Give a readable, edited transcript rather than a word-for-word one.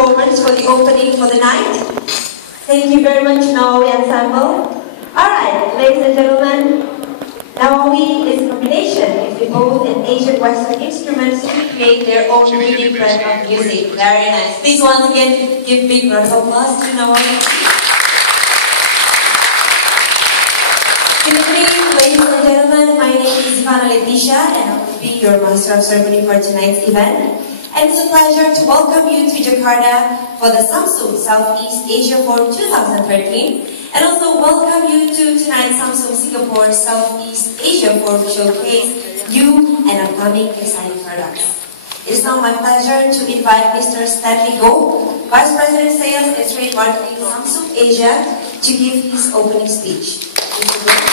performance for the opening for the night. Thank you very much, Naomi Ensemble. Alright, ladies and gentlemen, Naomi is a combination between old and Asian Western instruments to create their own unique brand of music. Very nice. Please once again give big round of applause to Naomi. Good evening, ladies and gentlemen. My name is Ivana Leticia and I will be your Master of Ceremony for tonight's event. And it's a pleasure to welcome you to Jakarta for the Samsung Southeast Asia Forum 2013. And also welcome you to tonight's Samsung Singapore Southeast Asia Forum Showcase, new and upcoming exciting products. It's now my pleasure to invite Mr. Stanley Goh, Vice President Sales and Trade Marketing Samsung Asia, to give his opening speech. Mr. Goh.